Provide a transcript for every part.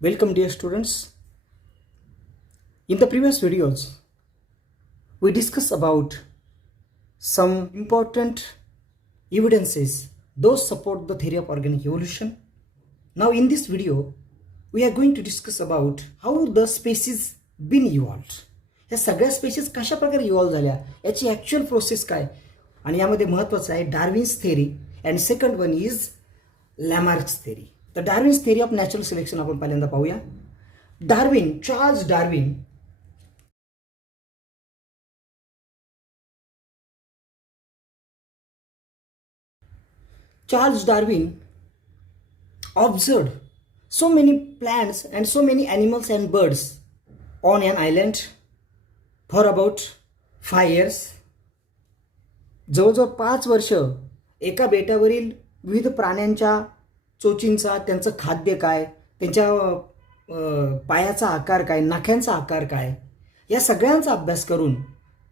Welcome dear students. In the previous videos, we discussed about some important evidences those support the theory of organic evolution. Now in this video, we are going to discuss about how the species been evolved. या सगळ्या species कशा प्रकारे evolve झाल्या याची actual process काय आणि यामध्ये महत्त्वाचं आहे Darwin's theory and second one is Lamarck's theory. तर Darwin's theory of natural selection आपण पहिल्यांदा पाहूया. Charles Darwin observed so many plants and so many animals and birds on an island for about 5 years. जवळजवळ 5 वर्ष एका बेटावरील विविध प्राण्यांच्या चोचींचा, त्यांचं खाद्य काय, त्यांच्या पायाचा आकार काय, नाख्यांचा आकार काय, या सगळ्यांचा अभ्यास करून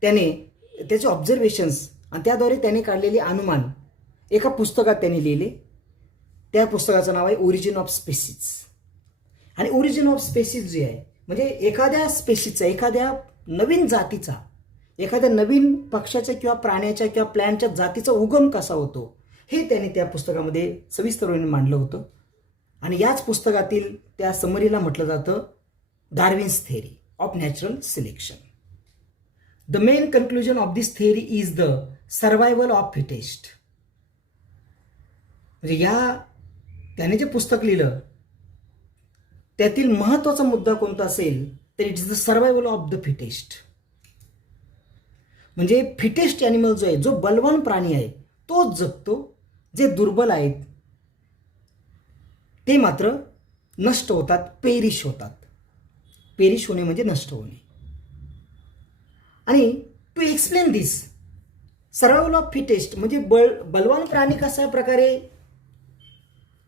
त्याने त्याचे ऑब्झर्वेशन्स आणि त्याद्वारे त्याने काढलेले अनुमान एका पुस्तकात त्यांनी लिहिले. त्या पुस्तकाचं नाव आहे ओरिजिन ऑफ स्पेसीज. आणि ओरिजिन ऑफ स्पेसीज जे आहे म्हणजे एखाद्या स्पेसीजचा, एखाद्या नवीन जातीचा, एखाद्या नवीन पक्षाच्या किंवा प्राण्याच्या किंवा प्लॅनच्या जातीचा उगम कसा होतो हे त्याने त्या पुस्तकामध्ये सविस्तरपणे मांडलं होतं. आणि याच पुस्तकातील त्या समरीला म्हटलं जातं Darwin's theory of natural selection. The main conclusion of this theory is the survival of fittest. म्हणजे त्याने जे पुस्तक लिहिलं त्यातील महत्त्वाचा मुद्दा कोणता असेल तर it is the survival of the fittest. म्हणजे फिटेस्ट ॲनिमल जो आहे, जो बलवान प्राणी आहे तोच जगतो. जे दुर्बल आहेत ते मात्र नष्ट होतात, पेरिश होतात. पेरिश होणे म्हणजे नष्ट होणे. आणि to explain this survival of fittest म्हणजे बलवान प्राणी कशा प्रकारे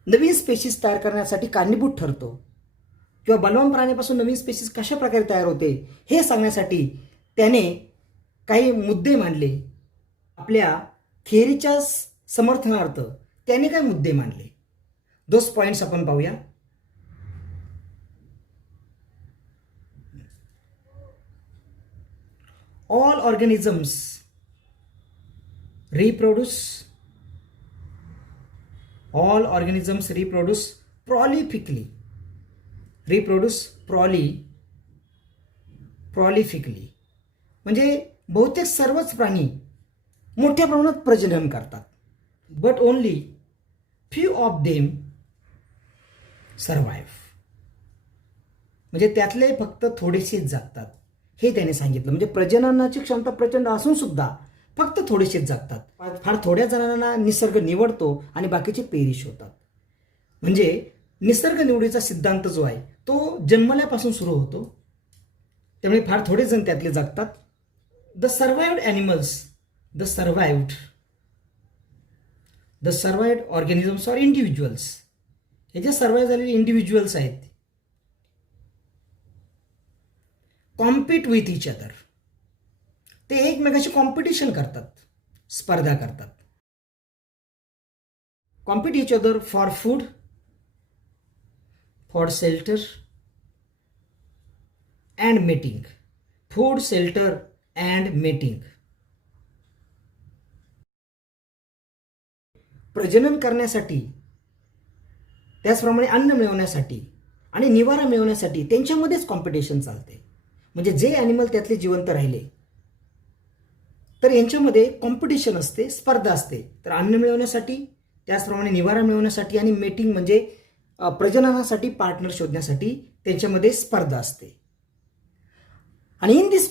नवीन स्पेशीज तयार करण्यासाठी कारणीभूत ठरतो किंवा बलवान प्राण्यापासून नवीन स्पेशीज कशा प्रकारे तयार होते हे सांगण्यासाठी त्याने काही मुद्दे मांडले. आपल्या थिअरीच्या समर्थनार्थ त्याने काही मुद्दे मांडले. दोस पॉइंट्स आपण पाहूया. All organisms reproduce prolifically. म्हणजे बहुतेक सर्वच प्राणी मोठ्या प्रमाणात प्रजनन करतात. But only few of them survive. म्हणजे त्यातले फक्त थोडेसेच जगतात हे त्याने सांगितलं. म्हणजे प्रजननाची क्षमता प्रचंड असून सुद्धा फक्त थोडेसेच जगतात. फार थोड्या जणांना निसर्ग निवडतो आणि बाकीचे पेरिश होतात. म्हणजे निसर्ग निवडीचा सिद्धांत जो आहे तो जन्मल्यापासून सुरू होतो. त्यामुळे फार थोडे जण त्यातले जगतात. The survived organisms or individuals. हे जे सर्वाइव्ह झालेले इंडिव्हिज्युअल्स आहेत कॉम्पीट विथ इच अदर. ते एकमेकाशी कॉम्पिटिशन करतात, स्पर्धा करतात. Compete each other for food, for shelter and mating. Food, shelter and mating. प्रजनन करण्यासाठी, त्याचप्रमाणे अन्न मिळवण्यासाठी आणि निवारा मिळवण्यासाठी त्यांच्यामध्येच कॉम्पिटिशन चालते. म्हणजे जे ॲनिमल त्यातले जिवंत राहिले तर यांच्यामध्ये कॉम्पिटिशन असते, स्पर्धा असते. तर अन्न मिळवण्यासाठी, त्याचप्रमाणे निवारा मिळवण्यासाठी आणि मेटिंग म्हणजे प्रजननासाठी पार्टनर शोधण्यासाठी त्यांच्यामध्ये स्पर्धा असते. आणि इन दिस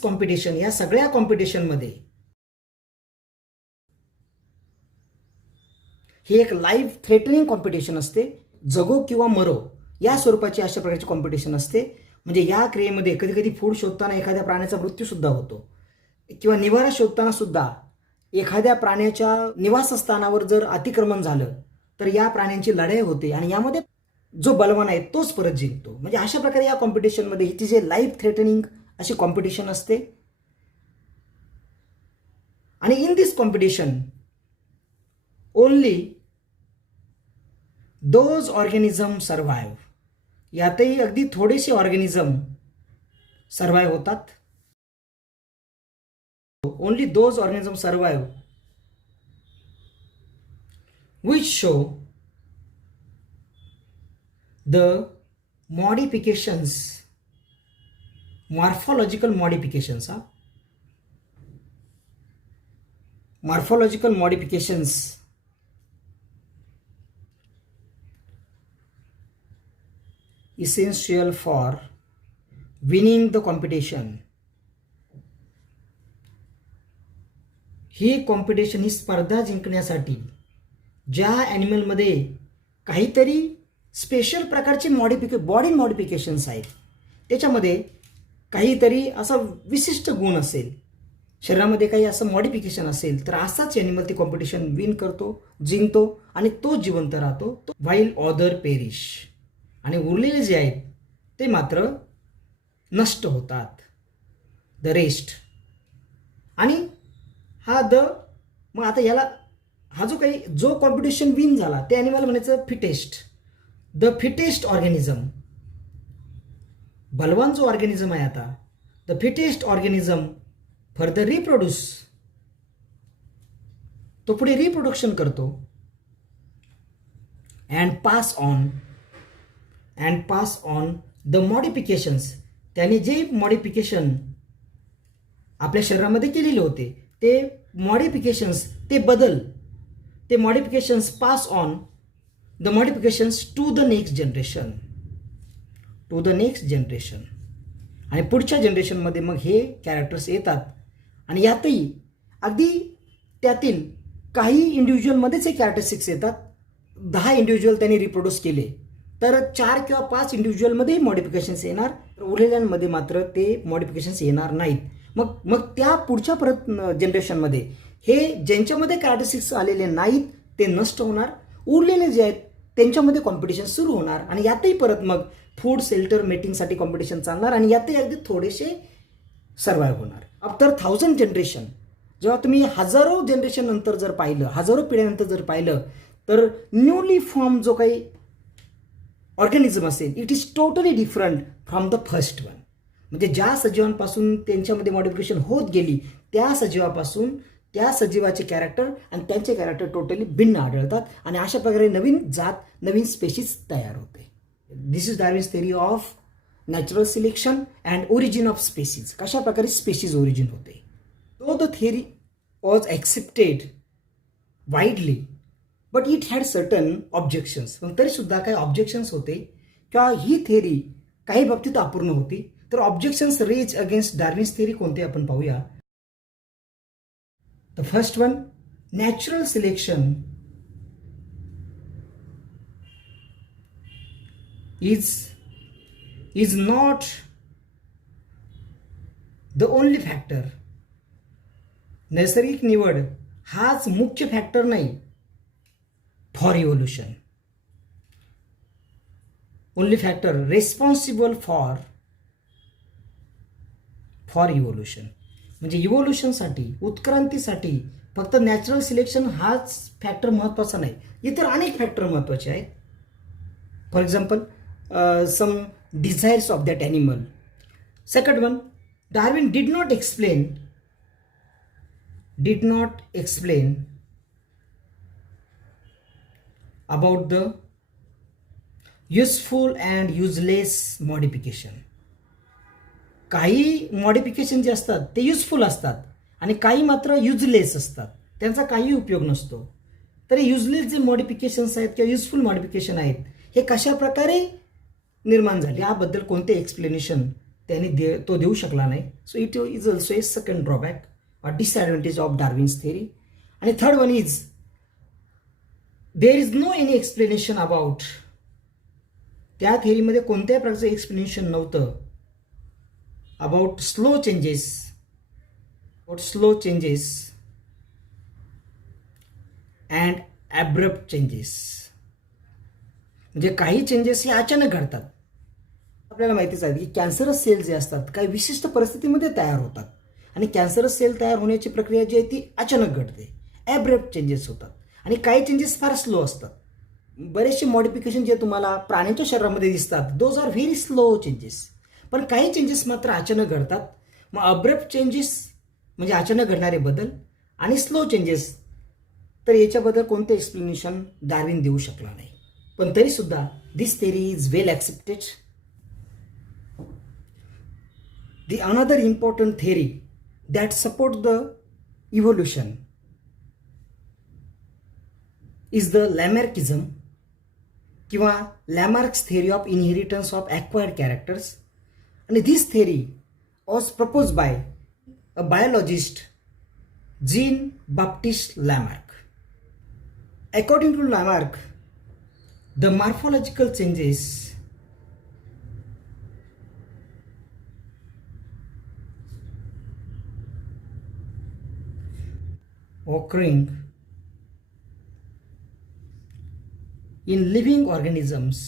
कॉम्पिटिशन या सगळ्या कॉम्पिटिशनमध्ये ही एक लाईफ थ्रेटनिंग कॉम्पिटिशन असते. जगो किंवा मरो या स्वरूपाची अशा प्रकारची कॉम्पिटिशन असते. म्हणजे या क्रियेमध्ये कधी कधी फूड शोधताना एखाद्या प्राण्याचा मृत्यूसुद्धा होतो किंवा निवारा शोधताना सुद्धा एखाद्या प्राण्याच्या निवासस्थानावर जर अतिक्रमण झालं तर या प्राण्यांची लढाई होते आणि यामध्ये जो बलवान आहे तोच परत जिंकतो. म्हणजे अशा प्रकारे या कॉम्पिटिशनमध्ये ही जे लाईफ थ्रेटनिंग अशी कॉम्पिटिशन असते. आणि in this competition only those organism survive. यातही अगदी थोडेसे ऑर्गॅनिझम सर्व्हाइव्ह होतात. Only those organism survive which show the modifications, morphological modifications, morphological modifications essential for winning the competition. ही कॉम्पिटिशन, ही स्पर्धा जिंकण्यासाठी ज्या ॲनिमलमध्ये काहीतरी स्पेशल प्रकारचे बॉडी मॉडिफिकेशन्स आहेत, त्याच्यामध्ये काहीतरी असा विशिष्ट गुण असेल, शरीरामध्ये काही असं मॉडिफिकेशन असेल, तर असाच ॲनिमल ती कॉम्पिटिशन विन करतो, जिंकतो आणि तो जिवंत राहतो. While other perish. आणि उरलेले जे आहेत ते मात्र नष्ट होतात. The rest. आणि मग आता याला जो कॉम्पिटिशन विन झाला ते ॲनिमल म्हणायचं फिटेस्ट. The fittest organism. बलवान जो ऑर्गॅनिझम आहे आता, the fittest organism further reproduce. तो पुढे रिप्रोडक्शन करतो. And pass on the modifications. त्याने जे मॉडिफिकेशन आपल्या शरीरामध्ये केलेले होते ते मॉडिफिकेशन्स, ते बदल, ते modifications pass on the modifications to the next generation. आणि पुढच्या जनरेशनमध्ये मग हे कॅरेक्टर्स येतात. आणि यातही अगदी त्यातील काही इंडिव्हिज्युअलमध्येच हे कॅरेक्टरिस्टिक्स येतात. 10 इंडिव्हिज्युअल त्यांनी रिप्रोड्यूस केले तर 4 किंवा 5 इंडिव्हिज्युअलमध्ये मॉडिफिकेशन्स येणार, तर उरलेल्यांमध्ये मात्र ते मॉडिफिकेशन्स येणार नाहीत. मग त्या पुढच्या परत जनरेशनमध्ये हे ज्यांच्यामध्ये कॅरेक्टरिस्टिक्स आलेले नाहीत ते नष्ट होणार, उरलेले जे आहेत त्यांच्यामध्ये कॉम्पिटिशन सुरू होणार. आणि यातही परत मग फूड, शेल्टर, मेटिंगसाठी कॉम्पिटिशन चालणार आणि यातही अगदी थोडेसे सर्व्हाइव्ह होणार. आफ्टर 1000 जनरेशन, जेव्हा तुम्ही हजारो जनरेशन नंतर जर पाहिलं, हजारो पिढ्यानंतर जर पाहिलं, तर न्यूली फॉर्म जो काही ऑर्गॅनिझम असेल, it is totally different from the first one. म्हणजे ज्या सजीवांपासून त्यांच्यामध्ये मॉडिफिकेशन होत गेली त्या सजीवापासून त्या सजीवाचे कॅरेक्टर आणि त्यांचे कॅरेक्टर टोटली भिन्न आढळतात आणि अशा प्रकारे नवीन जात, नवीन स्पेशीज तयार होते. This is Darwin's theory of natural selection and origin of species. कशा प्रकारे स्पेशीज ओरिजिन होते. Though the theory was accepted widely but it had certain objections. पण तरीसुद्धा काही ऑब्जेक्शन्स होते किंवा ही थेअरी काही बाबतीत अपूर्ण होती. तर objections raise against Darwin's theory कोणते आपण पाहूया. The first one, natural selection is not the only factor. नैसर्गिक निवड हाच मुख्य फॅक्टर नाही for evolution. Only factor responsible for evolution. म्हणजे इव्होल्युशनसाठी, उत्क्रांतीसाठी फक्त नॅचरल सिलेक्शन हाच फॅक्टर महत्त्वाचा नाही, इतर अनेक फॅक्टर महत्त्वाचे आहेत. For example some desires of that animal. Second one, Darwin did not explain about the useful and useless modification. काही मॉडिफिकेशन जे असतात ते युजफुल असतात आणि काही मात्र युजलेस असतात, त्यांचा काही उपयोग नसतो. तर युजलेस जे मॉडिफिकेशन्स आहेत किंवा युजफुल मॉडिफिकेशन आहेत हे कशा प्रकारे निर्माण झाले याबद्दल कोणते एक्सप्लेनेशन त्यांनी तो देऊ शकला नाही. So it is also a second drawback or disadvantage of Darwin's theory. आणि third one is there is no any explanation about, त्या थेअरीमध्ये कोणत्याही प्रकारचं एक्सप्लेनेशन नव्हतं about slow changes and abrupt changes. म्हणजे काही चेंजेस हे अचानक घडतात. आपल्याला माहितीच आहे की कॅन्सरस सेल जे असतात काही विशिष्ट परिस्थितीमध्ये तयार होतात आणि कॅन्सरस सेल तयार होण्याची प्रक्रिया जी आहे ती अचानक घडते. ॲब्रप्ट चेंजेस होतात आणि काही चेंजेस फार स्लो असतात. बरेचसे मॉडिफिकेशन जे तुम्हाला प्राण्यांच्या शरीरामध्ये दिसतात those are very slow changes. पण काही चेंजेस मात्र अचानक घडतात. मग अब्रप्ट चेंजेस म्हणजे अचानक घडणारे बदल आणि स्लो चेंजेस, तर याच्याबद्दल कोणते एक्सप्लेनेशन डार्विन देऊ शकला नाही. पण तरीसुद्धा this theory is well accepted. The another important theory that supports the evolution is the Lamarckism किंवा Lamarck's theory of inheritance of acquired characters. And this theory was proposed by a biologist Jean-Baptiste Lamarck. According to Lamarck, the morphological changes occurring in living organisms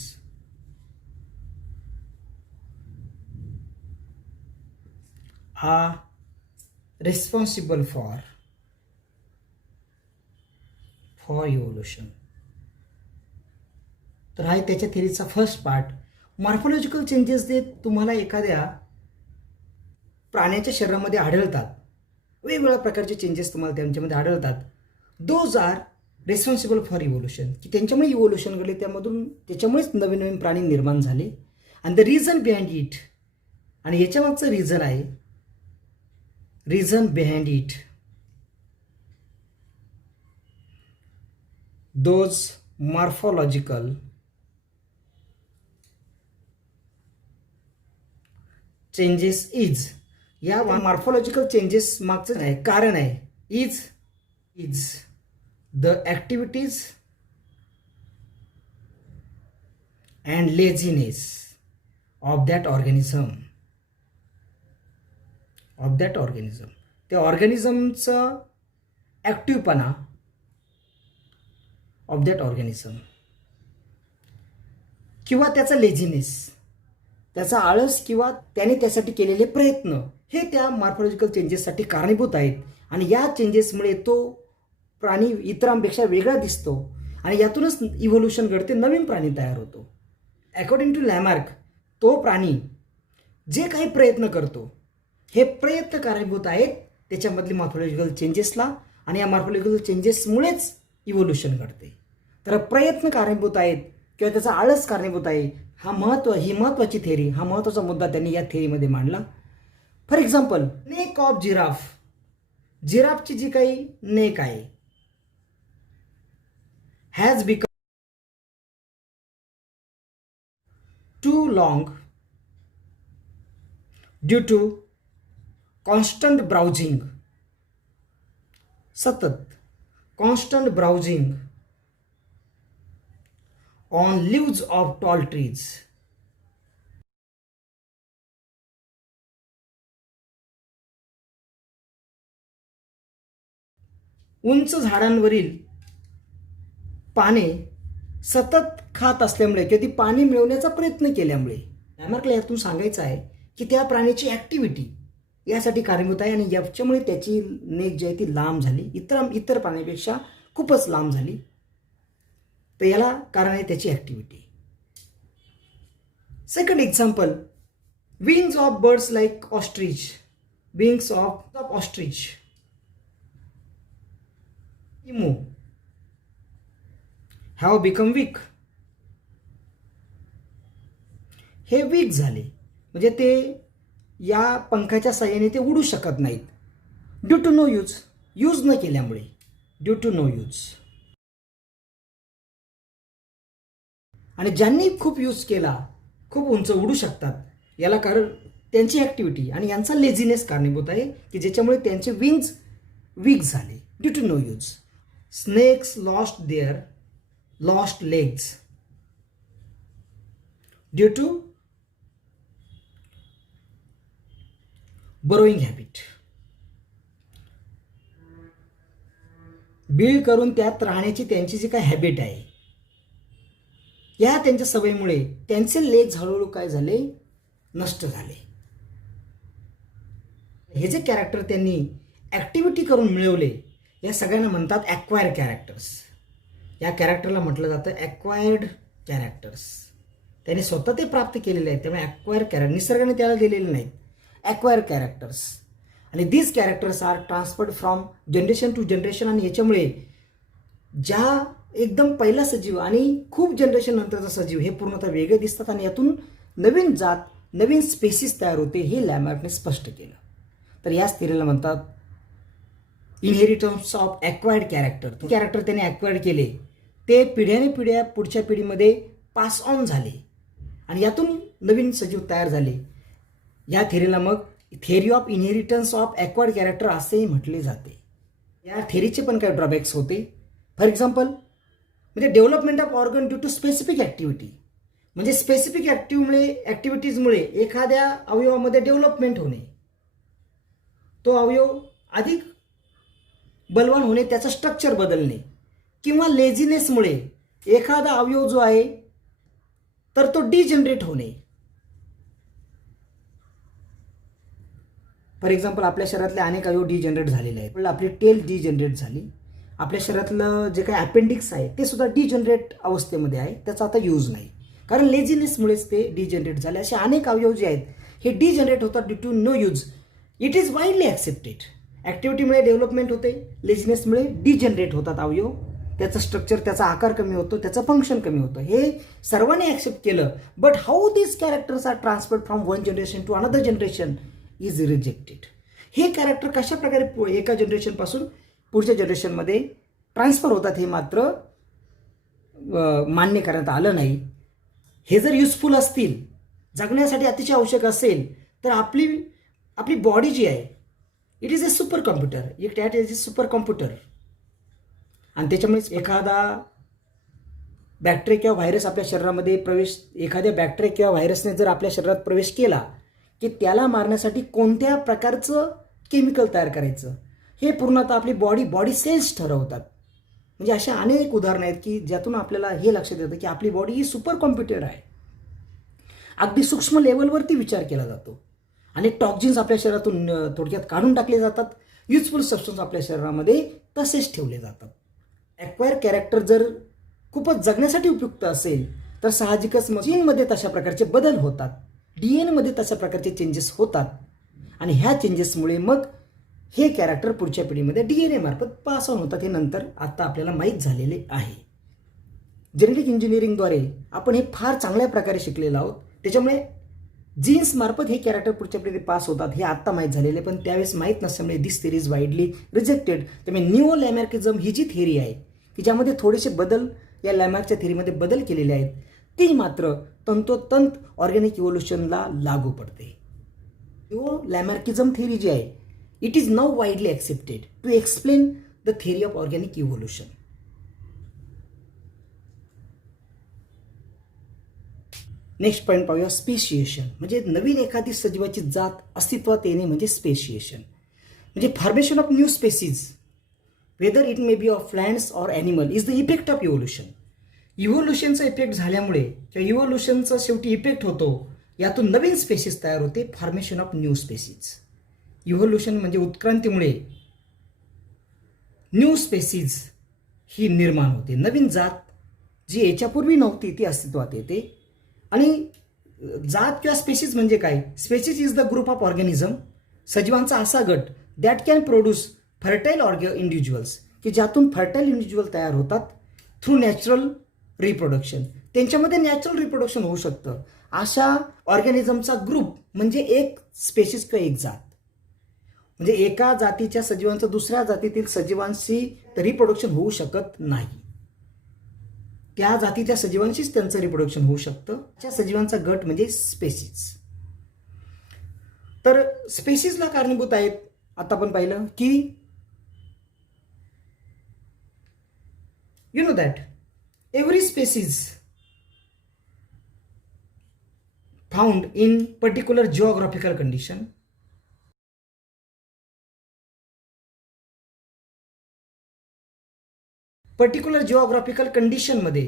are responsible for evolution. तर हा त्याच्या थेरीचा first part. Morphological changes जे तुम्हाला एखाद्या प्राण्याच्या शरीरामध्ये आढळतात, वेगवेगळ्या प्रकारचे चेंजेस तुम्हाला त्यांच्यामध्ये आढळतात, those are responsible for evolution, की त्यांच्यामुळे इव्होल्युशन घडले, त्याच्यामुळेच नवीन नवीन प्राणी निर्माण झाले. आणि द रिझन बिहाइंड इट, आणि याच्यामागचं रिझन आहे, reason behind it those morphological changes is, या मॉर्फोलॉजिकल चेंजेस मागचं आहे कारण आहे is the activities and laziness of that organism. त्या ऑर्गॅनिझमचं ॲक्टिव्हपणा ऑफ दॅट ऑर्गॅनिझम किंवा त्याचा लेझीनेस, त्याचा आळस किंवा त्याने त्यासाठी केलेले प्रयत्न, हे त्या मॉर्फोलॉजिकल चेंजेससाठी कारणीभूत आहेत. आणि या चेंजेसमुळे तो प्राणी इतरांपेक्षा वेगळा दिसतो आणि यातूनच इव्होल्युशन घडते, नवीन प्राणी तयार होतो. अकॉर्डिंग टू लॅमार्क, तो प्राणी जे काही प्रयत्न करतो, हे प्रयत्न कारणीभूत आहेत त्याच्यामधली मॉर्फोलॉजिकल चेंजेसला, आणि या मॉर्फोलॉजिकल चेंजेसमुळेच इव्होल्युशन घडते. तर प्रयत्न कारणीभूत आहेत किंवा त्याचा आळस कारणीभूत आहे, ही महत्त्वाची थेरी, हा महत्त्वाचा मुद्दा त्यांनी या थेरीमध्ये मांडला. फॉर एक्झाम्पल, नेक ऑफ जिराफची जी काही नेक आहे has become too long due to constant browsing, सतत constant browsing on leaves of tall trees. उंच झाडांवरील पाने सतत खात असल्यामुळे किंवा ती पाने मिळवण्याचा प्रयत्न केल्यामुळे, लॅमार्कला यातून सांगायचं आहे की त्या प्राण्याची ॲक्टिव्हिटी यासाठी कारणीभूत आहे, आणि याच्यामुळे त्याची नेक जी आहे ती लांब झाली, इतर प्राण्यापेक्षा खूपच लांब झाली. तर याला कारण आहे त्याची activity. Second example, wings of birds like ostrich, wings of ostrich emu have become weak. हे वीक झाले म्हणजे ते या पंखाच्या साह्याने ते उडू शकत नाहीत, ड्यू टू नो यूज न केल्यामुळे, ड्यू टू नो यूज. आणि ज्यांनी खूप यूज केला, खूप उंच उडू शकतात, याला कारण त्यांची ॲक्टिव्हिटी आणि यांचा लेझीनेस कारणीभूत आहे, की ज्याच्यामुळे त्यांचे विंग्स वीक झाले, due to no use. Snakes lost legs due to burrowing habit. बीळ करून त्यात राहण्याची त्यांची जी काही हॅबिट आहे, या त्यांच्या सवयीमुळे त्यांचे लेग्स हळूहळू काय झाले, नष्ट झाले. हे जे कॅरेक्टर त्यांनी ॲक्टिव्हिटी करून मिळवले, या सगळ्यांना म्हणतात ॲक्वायर कॅरेक्टर्स. या कॅरेक्टरला म्हटलं जातं ॲक्वायर्ड कॅरेक्टर्स. त्याने स्वतः ते प्राप्त केलेले आहेत, त्यामुळे ॲक्वायर कॅरेक्टर निसर्गाने त्याला दिलेले नाहीत. ॲक्वायर कॅरेक्टर्स आणि these characters are transferred from generation to generation. आणि याच्यामुळे ज्या एकदम पहिला सजीव आणि खूप जनरेशन नंतरचा सजीव हे पूर्णतः वेगळे दिसतात आणि यातून नवीन जात, नवीन स्पेसिस तयार होते, हे लॅमार्कने स्पष्ट केलं. तर याच थिअरीला म्हणतात inheritance of acquired character. Character त्याने ॲक्वायर्ड केले, ते पिढ्याने पिढ्या पुढच्या पिढीमध्ये पास ऑन झाले आणि यातून नवीन सजीव तयार झाले. या थेरीला मग theory of inheritance of acquired character असेही म्हटले जाते. या थेरीचे पण काही ड्रॉबॅक्स होते. फॉर एक्झाम्पल म्हणजे development of organ due to specific activity. म्हणजे स्पेसिफिक ॲक्टिव्हिटीजमुळे एखाद्या अवयवामध्ये डेव्हलपमेंट होणे, तो अवयव अधिक बलवान होणे, त्याचं स्ट्रक्चर बदलणे, किंवा लेझीनेसमुळे एखादा अवयव जो आहे तर तो डिजनरेट होणे. फॉर एक्झाम्पल आपल्या शरीरातले अनेक अवयव डिजनरेट झालेले आहेत. आपली टेल डिजनरेट झाली, आपल्या शरीरातलं जे काही अपेंडिक्स आहे ते सुद्धा डिजनरेट अवस्थेमध्ये आहे, त्याचा आता यूज नाही, कारण लेझीनेसमुळेच ते डिजनरेट झाले. असे अनेक अवयव जे आहेत हे डिजनरेट होतात due to no use. It is widely accepted. ॲक्टिव्हिटीमुळे डेव्हलपमेंट होते, लेझीनेसमुळे डिजनरेट होतात अवयव, त्याचं स्ट्रक्चर, त्याचा आकार कमी होतो, त्याचं फंक्शन कमी होतं, हे सर्वांनी ॲक्सेप्ट केलं. But how this characters are transferred from one generation to another generation is rejected. हे कॅरेक्टर कशा प्रकारे एका जनरेशनपासून पुढच्या जनरेशनमध्ये ट्रान्सफर होतात हे मात्र मान्य करण्यात आलं नाही. हे जर युजफुल असतील, जगण्यासाठी अतिशय आवश्यक असेल, तर आपली बॉडी जी आहे it is a super computer. It is a super computer. आणि त्याच्यामुळेच एखादा बॅक्टेरिया किंवा व्हायरस आपल्या शरीरामध्ये एखाद्या बॅक्टेरिया किंवा व्हायरसने जर आपल्या शरीरात प्रवेश केला की त्याला मारण्यासाठी कोणत्या प्रकारचं केमिकल तयार करायचं हे पूर्णतः आपली बॉडी सेल्स ठरवतात. म्हणजे अशा अनेक उदाहरणं आहेत की ज्यातून आपल्याला हे लक्षात येतं की आपली बॉडी ही सुपर कॉम्प्युटर आहे. अगदी सूक्ष्म लेवलवरती विचार केला जातो आणि टॉक्झिन्स आपल्या शरीरातून थोडक्यात काढून टाकले जातात. युजफुल सबस्टन्स आपल्या शरीरामध्ये तसेच ठेवले जातात. ॲक्वायर कॅरेक्टर जर खूपच जगण्यासाठी उपयुक्त असेल तर साहजिकच जीनमध्ये तशा प्रकारचे बदल होतात, DNA तशा प्रकारचे चेंजेस होतात आणि ह्या चेंजेसमुळे मग हे कॅरेक्टर पुढच्या पिढीमध्ये DNA मार्फत पास ऑन होतात. हे नंतर आता आपल्याला माहीत झालेले आहे. जेनेटिक इंजिनिअरिंगद्वारे आपण हे फार चांगल्या प्रकारे शिकलेलो आहोत. त्याच्यामुळे जीन्स मार्फत हे कॅरेक्टर पुढच्या पिढीत पास होतात हे आत्ता माहीत झालेले, पण त्यावेळेस माहीत नसल्यामुळे दिस थेरी इज वाईडली रिजेक्टेड. त्यामुळे न्यू लॅमार्किझम ही जी थेरी आहे की ज्यामध्ये थोडेसे बदल या लॅमार्कच्या थेरीमध्ये बदल केलेले आहेत, ती मात्र तंतोतंत ऑर्गॅनिक इव्होल्युशनला लागू पडते. न्यू लॅमार्किझम थेरी जी आहे it is now widely accepted to explain the theory of organic evolution. Next point पाहूया, स्पेशिएशन. म्हणजे नवीन एखादी सजीवाची जात अस्तित्वात येणे म्हणजे स्पेशिएशन. म्हणजे formation of new species whether it may be of plants or animal is the effect of evolution. इव्होल्युशनचा इफेक्ट झाल्यामुळे किंवा इव्होल्युशनचा शेवटी इफेक्ट होतो, यातून नवीन स्पेसीज तयार होते, formation of new species. Evolution म्हणजे उत्क्रांतीमुळे न्यू स्पेसीज ही निर्माण होते, नवीन जात जी याच्यापूर्वी नव्हती ती अस्तित्वात येते. आणि जात किंवा स्पेसीज म्हणजे काय? Species is the group of organism, सजीवांचा असा गट that can produce fertile individuals, की ज्यातून फर्टाईल इंडिव्हिज्युअल तयार होतात थ्रू नॅचरल रिप्रोडक्शन. त्यांच्यामध्ये नॅचरल रिप्रोडक्शन होऊ शकतं. अशा ऑर्गॅनिझमचा ग्रुप म्हणजे एक स्पेसीज किंवा एक जात. म्हणजे एका जातीच्या सजीवांचं दुसऱ्या जातीतील सजीवांशी रिप्रोडक्शन होऊ शकत नाही, त्या जातीच्या सजीवांशीच त्यांचं रिप्रोडक्शन होऊ शकतं. त्या सजीवांचा गट म्हणजे स्पेसीज. तर स्पेसीजला कारणीभूत आहेत आता आपण पाहिलं की you know that every species found in particular geographical condition मध्ये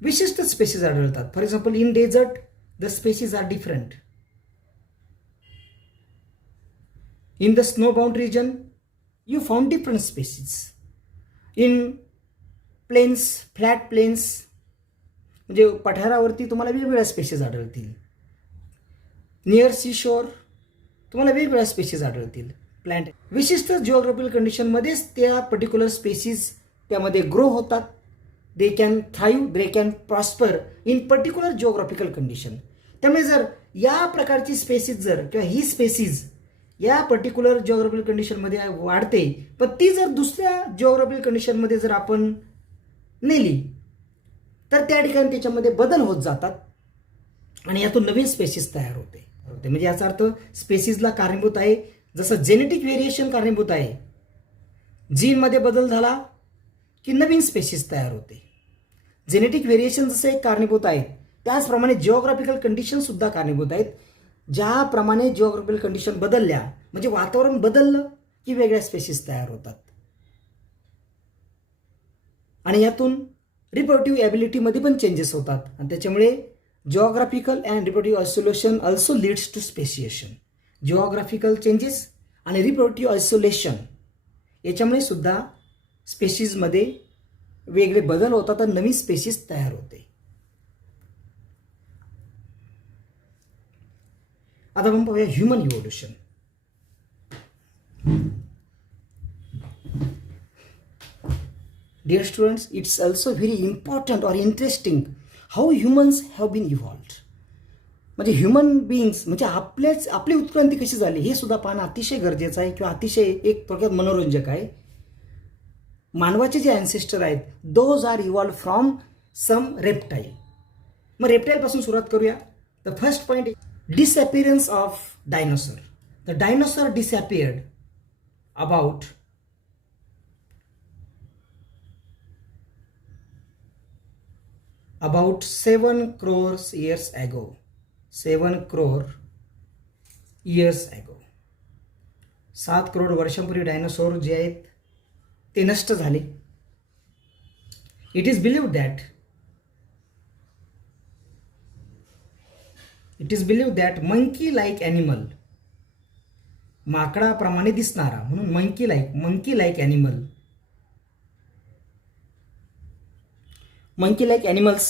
विशिष्ट स्पेसीज आढळतात. For example in desert the species are different. In the snow bound region you found different species. In plains, flat plains, म्हणजे पठारावरती तुम्हाला वेगवेगळ्या species आढळतील. Near C शोर तुम्हाला वेगवेगळ्या स्पेशीज आढळतील. प्लांट विशिष्ट जिओग्राफिकल कंडिशनमध्येच त्या पर्टिक्युलर स्पेसीज त्यामध्ये ग्रो होतात. They can thrive, they can prosper in particular geographical condition. त्यामुळे जर या प्रकारची स्पेसीज जर किंवा ही स्पेसीज या पर्टिक्युलर जिओग्राफिकल कंडिशनमध्ये वाढते, पण ती जर दुसऱ्या जिओग्राफिकल कंडिशनमध्ये जर आपण नेली तर त्या ठिकाणी त्याच्यामध्ये बदल होत जातात आणि यातून नवीन स्पेसीज तयार होते. म्हणजे याचा अर्थ स्पेसीजला कारणीभूत आहे, जसं जेनेटिक व्हेरिएशन कारणीभूत आहे, जीनमध्ये बदल झाला की नवीन स्पेसीज तयार होते. जेनेटिक व्हेरिएशन जसे एक कारणीभूत आहेत, त्याचप्रमाणे जिओग्राफिकल कंडिशन सुद्धा कारणीभूत आहेत. ज्याप्रमाणे जिओग्राफिकल कंडिशन बदलल्या म्हणजे वातावरण बदललं की वेगळ्या स्पेसीज तयार होतात आणि यातून रिप्रोडक्टिव्ह ॲबिलिटीमध्ये पण चेंजेस होतात आणि त्याच्यामुळे geographical and reproductive isolation also leads to speciation. Geographical changes आणि रिप्रोडक्टिव्ह आयसोलेशन याच्यामुळे सुद्धा स्पेशीजमध्ये वेगळे बदल होतात आणि नवीन स्पेशीज तयार होते. आता आपण पाहूया human evolution. Dear students, it's also very important or interesting how humans have been evolved. म्हणजे ह्युमन बीइंग्स म्हणजे आपली उत्क्रांती कशी झाली हे सुद्धा पाहणं अतिशय गरजेचं आहे किंवा अतिशय एक थोडक्यात मनोरंजक आहे. मानवाचे जे अँसेस्टर आहेत those are evolve from some reptile. मग रेप्टाईलपासून सुरुवात करूया. The first point, disappearance of dinosaur. The dinosaur disappeared about 7 crores years ago. 7 crore years ago. 7 crore वर्षांपूर्वी डायनासोर जे आहेत ते नष्ट झाले. It is believed that monkey like animal, माकडाप्रमाणे दिसणारा म्हणून monkey like animal, monkey like animals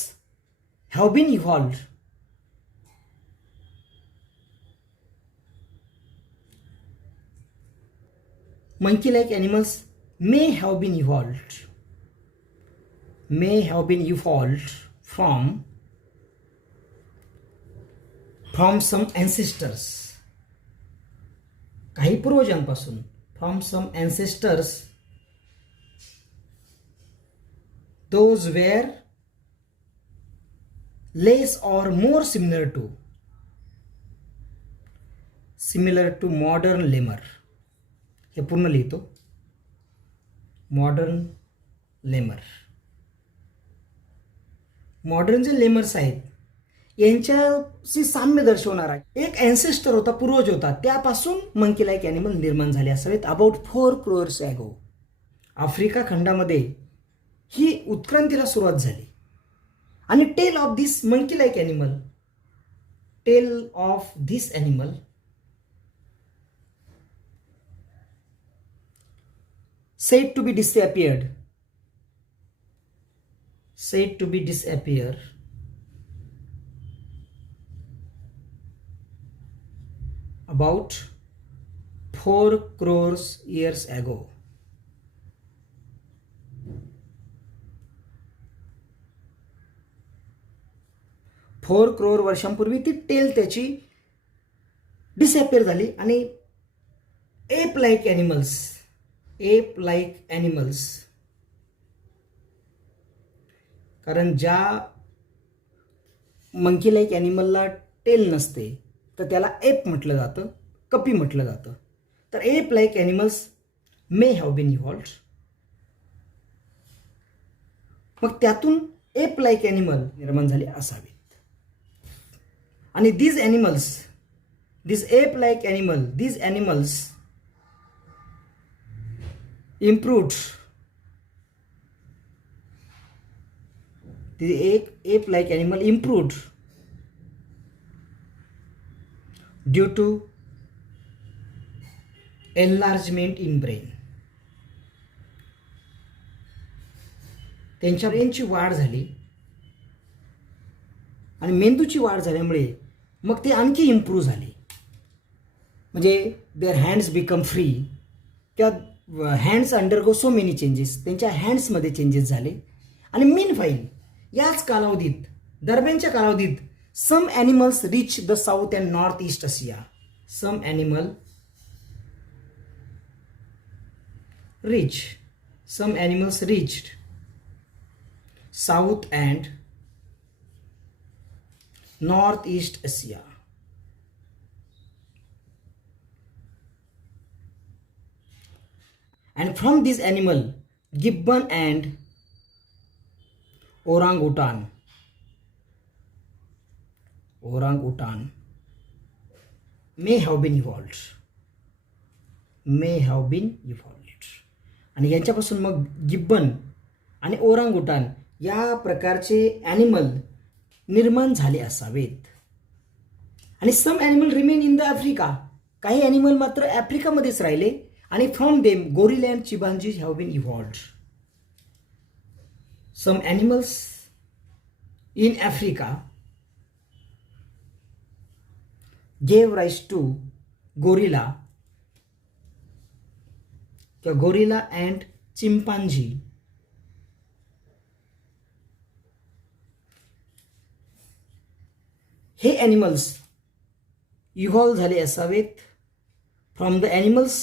have been evolved. Monkey like animals may have been evolved from some ancestors, काही पूर्वजांपासून, from some ancestors. Those were less or more similar to modern lemur. हे पूर्ण लिहितो, modern Lamar. Modern जे lemurs आहेत यांच्याशी साम्य दर्शवणारा एक अँसेस्टर होता, पूर्वज होता, त्यापासून मंकी लाईक ॲनिमल निर्माण झाले असावेत अबाउट 4 crores ago. आफ्रिका खंडामध्ये ही उत्क्रांतीला सुरुवात झाली आणि tail of this monkey like animal said to be disappear about 4 crores years ago. 4 crore वर्षांपूर्वी ती टेल त्याची डिसअपिअर झाली आणि एप लाईक ॲनिमल्स, कारण ज्या मंकी लाईक ॲनिमलला टेल नसते तर त्याला एप म्हटलं जातं, कपी म्हटलं जातं. तर ape like animals may have been evolved. मग त्यातून एप लाईक ॲनिमल निर्माण झाले असावे. आणि these ape-like animals improved. The ape-like animal improved due to enlargement in brain. त्यांच्या ब्रेनची वाढ झाली आणि मेंदूची वाढ झाल्यामुळे मग ते आणखी इम्प्रूव्ह झाले. म्हणजे देअर हँड्स बिकम फ्री किंवा hands undergo so many changes, त्यांच्या हँड्समध्ये चेंजेस झाले. आणि मीन फाईल याच कालावधीत, दरम्यानच्या कालावधीत, some animals reach the south and north east Asia. Some animal reach, some animals reached South and Northeast Asia. And from this animal, gibbon and orangutan may have been evolved. आणि यांच्यापासून मग Gibbon आणि orangutan या प्रकारचे animal निर्माण झाले असावेत. आणि some animal remain in the Africa, काही ॲनिमल मात्र आफ्रिकामध्येच राहिले. आणि from them gorilla and chimpanzees have been evolved. Some animals in Africa gave rise to gorilla and chimpanzee. हे ॲनिमल्स इव्हॉल्व झाले असावेत from the animals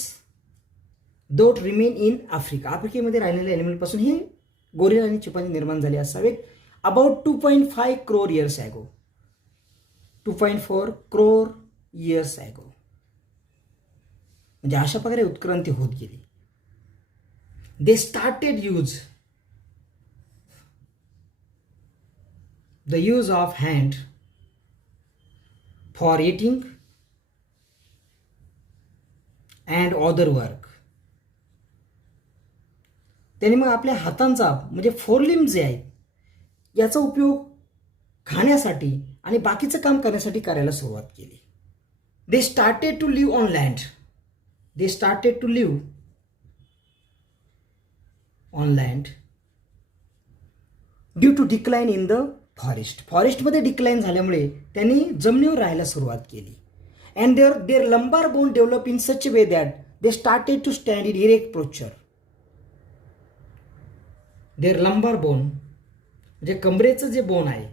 that remain in Africa. आफ्रिकेमध्ये राहिलेल्या ॲनिमलपासून हे गोरिला आणि चिंपांझी निर्माण झाले असावेत about 2.5 crore years ago. 2.4 crore years ago. म्हणजे अशा प्रकारे उत्क्रांती होत गेली. They started the use of hand for eating and other work. त्यांनी मग आपल्या हातांचा म्हणजे फोरलिम जे आहेत याचा उपयोग खाण्यासाठी आणि बाकीचं काम करण्यासाठी करायला सुरुवात केली. They started to live on land. Due to decline in the forest. फॉरेस्टमध्ये डिक्लाइन झाल्यामुळे त्यांनी जमिनीवर राहायला सुरुवात केली. And their lumbar bone develop in such way that they started to stand in erect posture. Their lumbar bone म्हणजे कमरेचं जे बोन आहे,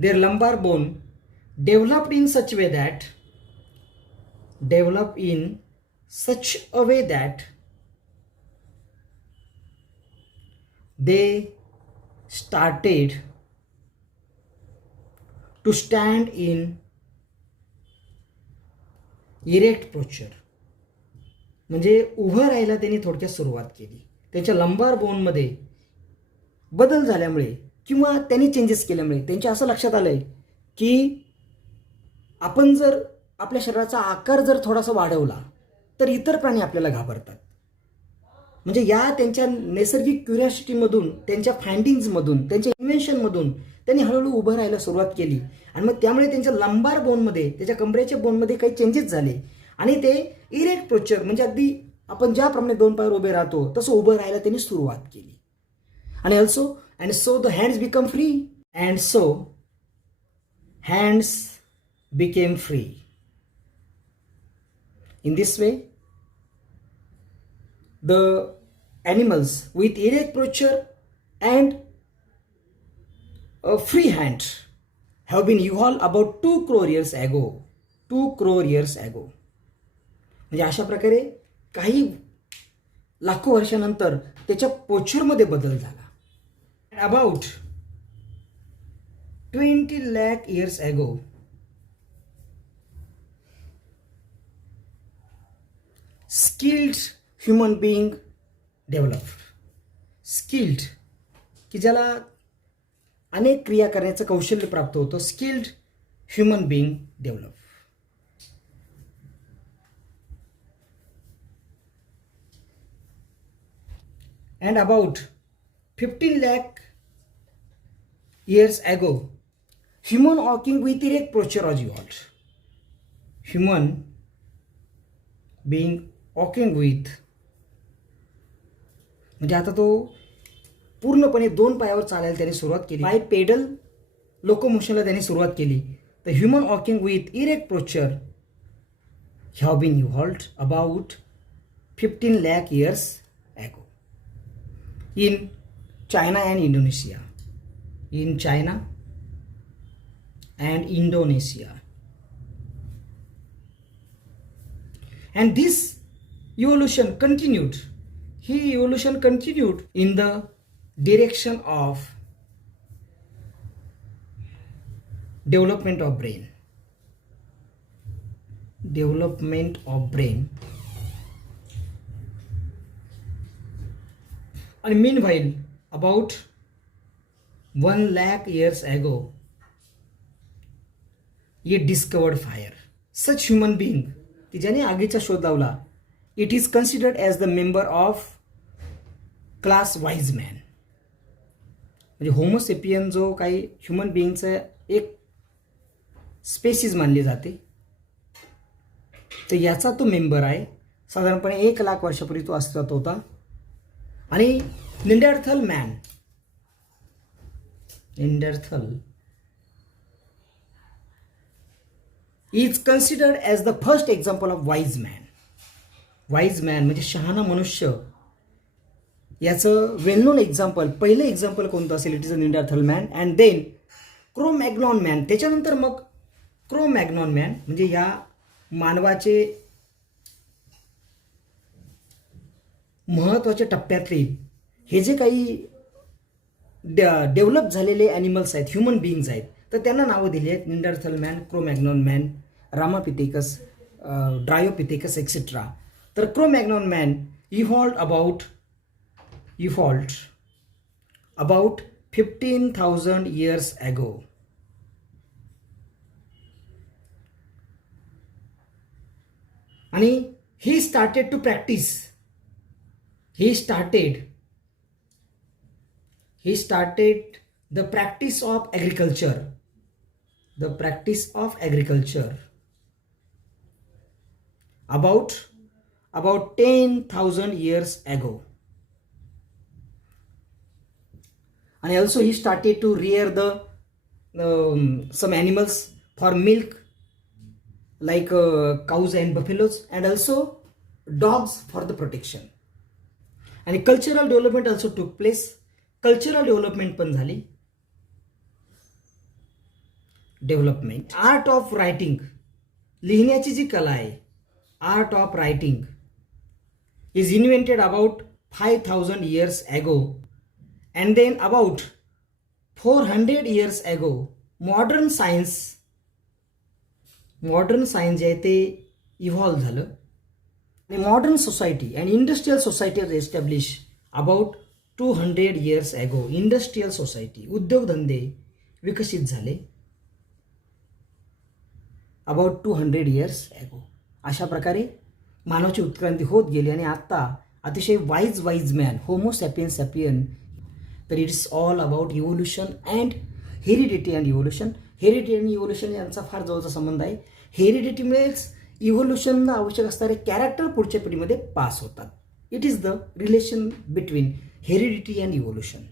their lumbar bone developed in such a way that they started to stand in erect posture. म्हणजे उभं राहायला त्यांनी थोडक्यात सुरुवात केली. त्यांच्या लंबार बोनमध्ये बदल झाल्यामुळे किंवा त्यांनी चेंजेस केल्यामुळे त्यांच्या असं लक्षात आलंय की आपण जर आपल्या शरीराचा आकार जर थोडासा वाढवला तर इतर प्राणी आपल्याला घाबरतात. म्हणजे या त्यांच्या नैसर्गिक क्युरिओसिटीमधून, त्यांच्या फाइंडिंग्जमधून, त्यांच्या इन्व्हेन्शनमधून त्यांनी हळूहळू उभं राहायला सुरुवात केली. आणि मग त्यामुळे त्यांच्या लंबार बोनमध्ये, त्याच्या कमरेच्या बोनमध्ये काही चेंजेस झाले आणि ते इरेक्ट पोस्चर म्हणजे अगदी आपण ज्याप्रमाणे दोन पायावर उभे राहतो तसं उभं राहायला त्यांनी सुरुवात केली. आणि so the hands become free. And so hands became free. In this way the animals with erect posture and a free hand have been evolved about 2 crore years ago. म्हणजे अशा प्रकारे काही लाखो वर्षानंतर त्याच्या पोश्चरमध्ये बदल झाला. About 20 lakh years ago skilled human being developed. Skilled की ज्याला अनेक क्रिया करण्याचं कौशल्य प्राप्त होतं, skilled human being develop. And about 15 lakh years ago human walking with erect posture was evolved. Human being walking with म्हणजे आता तो पूर्णपणे 2 पायावर चालायला त्याने सुरुवात केली. बाय पेडल लोकोमोशनला त्याने सुरुवात केली. The human walking with erect posture have been evolved about 15 lakh years ago in China and Indonesia. In China and Indonesia. And this evolution continued. Evolution continued in the direction of development of brain. Development of brain. And meanwhile, about 1 lakh years ago, he discovered fire. Such human being की ज्याने आगीचा शोध लावला, it is considered as the member of class wise man. म्हणजे Homo sapien जो काही human बिईंगचं एक spaces मानली जाते, तर याचा तो मेंबर आहे. साधारणपणे 1 लाख वर्षापूर्वी तो अस्तित्वात होता. आणि Neanderthal man, Neanderthal is considered as the first example of wise man. Wise man म्हणजे शहाणा मनुष्य. याचं वेल नोन एक्झाम्पल, पहिलं एक्झाम्पल कोणतं असेल, it is a Neanderthal man. And then Cro-Magnon man. त्याच्यानंतर मग क्रो-मॅग्नॉन मॅन म्हणजे या मानवाचे महत्त्वाच्या टप्प्यातले हे जे काही डेव्हलप झालेले ॲनिमल्स आहेत, ह्युमन बिईंग्स आहेत, तर त्यांना नावं दिली आहेत. Neanderthal man, Cro-Magnon man, Ramapithecus, Dryopithecus etcetera. तर Cro-Magnon man evolved about 15,000 years ago. आणि he started to practice. He started the practice of agriculture. The practice of agriculture about 10,000 years ago. And also he started to rear the some animals for milk, like cows and buffaloes, and also dogs for the protection. And cultural development also took place. Cultural development पण झाली. Development. Art of writing, लिहिण्याची जी कला आहे, art of writing is invented about 5,000 years ago. And then about 400 years ago, modern science जे आहे ते evolve झालं. Modern society and industrial society establish about 200 years ago. Industrial society, उद्योगधंदे विकसित झाले अबाउट 200 years ago. अशा प्रकारे मानवाची उत्क्रांती होत गेली. आणि आत्ता अतिशय wise man, homo sapien sapien. तर it is all about evolution and heredity and evolution. Heredity आणि इव्होल्युशन यांचा फार जवळचा संबंध आहे. हेरिडिटीमुळेच इव्होल्युशनला आवश्यक असणारे कॅरेक्टर पुढच्या पिढीमध्ये पास होतात. It is the relation between heredity and evolution.